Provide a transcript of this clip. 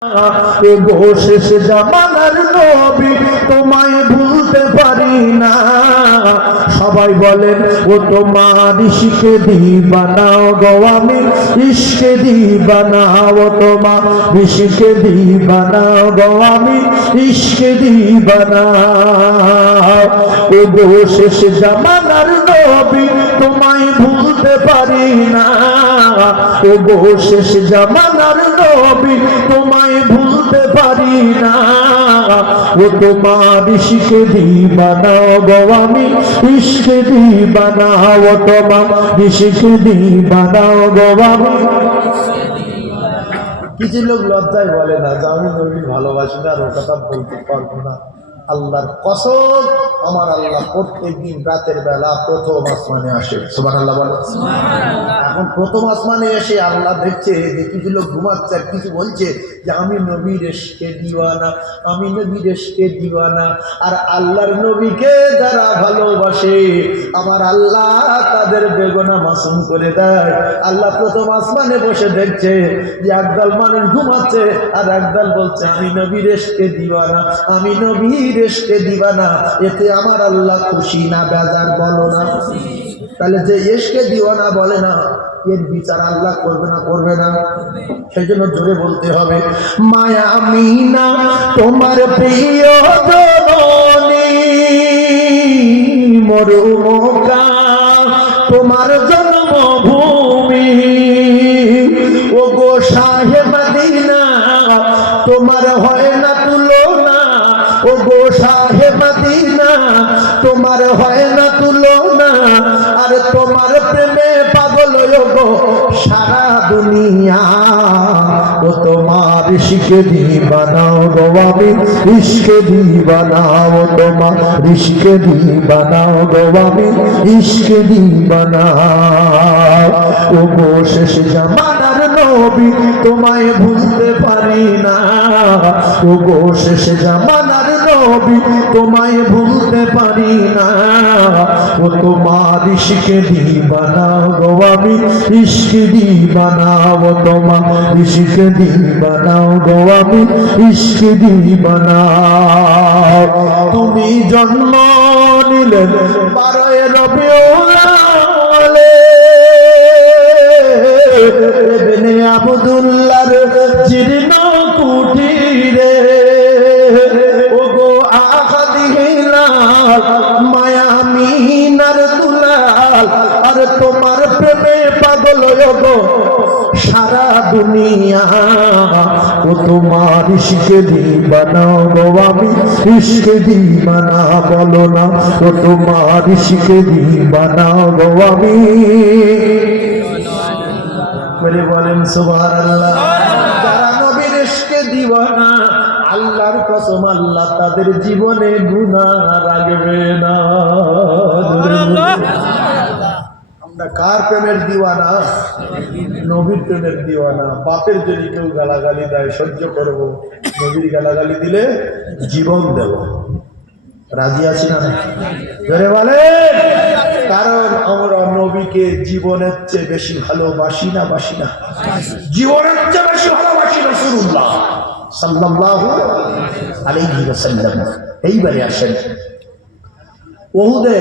গো শেষ জামানার নবী তোমায় ভুলতে পারি না। সবাই বলেন ও তোমার ইশকে দিবানা গো আমি ইশকে দিবানা, ও তোমার ইশকে দিবানা গো আমি ইশকে দিবানা। ও গো শেষ জামানার নবী তোমায় ভুলতে পারি না। ও গো শেষ জামানার নবী তোমায় ভুলতে পারি না। ও তোমার ইশকে দিবানা গো আমি ইশকে দিবানা, ও তোমার ইশকে দিবানা গো আমি। কিছু লোক লজ্জায় বলে না যে আমি নবীর ভালোবাসি না, আর ও কথা বলতে পারবো না। আল্লাহর কসম, আমার আল্লাহ প্রত্যেকদিন রাতের বেলা প্রথম আসমানে আসে। সুবহানাল্লাহ বলে। এখন প্রথম আসমানে এসে আল্লাহ দেখছে যে কিছু লোক ঘুমাচ্ছে আর কিছু বলছে যে আমি নবীর ইশকে দিওয়ানা, আমি নবীর ইশকে দিওয়ানা। আর আল্লাহর নবীকে যারা ভালোবাসে আমার আল্লাহ তাদের বেগুনাহ মাসুম করে দেয়। আল্লাহ প্রথম আসমানে বসে দেখছে যে একদল মানুষ ঘুমাচ্ছে আর একদল বলছে আমি নবীর ইশকে দিওয়ানা, আমি নবীর ইশকে দিওয়ানা। এতে আমার আল্লাহ খুশি না বেজার বলো না? তাহলে যে ইশকে দিওয়ানা বলে না এর বিচার আল্লাহ করবে না? করবে না। সেই জন্য জোরে বলতে হবে মায়া আমিনা তোমার প্রিয় জননী, মরুমকা তোমার জন্মভূমি। ও গো শাহে মদিনা তোমার হয় না তুলনা, ও গো শাহে মদিনা তোমার হয় না তুলনা। আর তোমার প্রেমে পাগল গো সারা দুনিয়া। ও তোমার ইশকে দিবানা গো আমি ইশকে দিবানা, ও তোমার ইশকে দিবানা গো আমি ইশকে দিবানা। ও গো শেষ জামানার নবী তোমায় ভুলতে পারি না। ও গো শেষ জামানার নবী তোমায় ভুলতে পারি না। ও তোমার ইশকে দিবানা গো আমি ইশকে দিবানা, ও তোমার ইশকে দিবানা গো আমি ইশকে দিবানা। তুমি জন্ম নিলে 12 রবিউল ইবনে আব্দুল্লাহর জীর্ণ কুটিরে। ও গো আহাদিলাল মায়া আমিনার দুলাল, আর তোমার প্রেমে পাগল গো সারা দুনিয়া। ও তোমার ইশকে দিবানা গো আমি ইশকে দিবানা বলো না, ও তোমার ইশকে দিবানা গো আমি। বলে বলেন সুবহানাল্লাহ। যারা নবীর ইশকে দিওয়ানা আল্লাহর কসম আল্লাহ তাদের জীবনে গুনাহ রাখবে না। আমরা কার প্রেমের দিওয়ানা? নবীর প্রেমের দিওয়ানা। বাপের যদি কেউ গালাগালি দেয় সহ্য করবো, নবীর গালাগালি দিলে জীবন দেব। রাজি আছি না? ধরে বলে, কারণ আমরা নবীকে জীবনের চেয়ে বেশি ভালোবাসি না, বাসি না? জীবনের চেয়ে বেশি ভালোবাসি রাসূলুল্লাহ সাল্লাল্লাহু আলাইহি ওয়াসাল্লাম। এইবারে আসেন উহুদে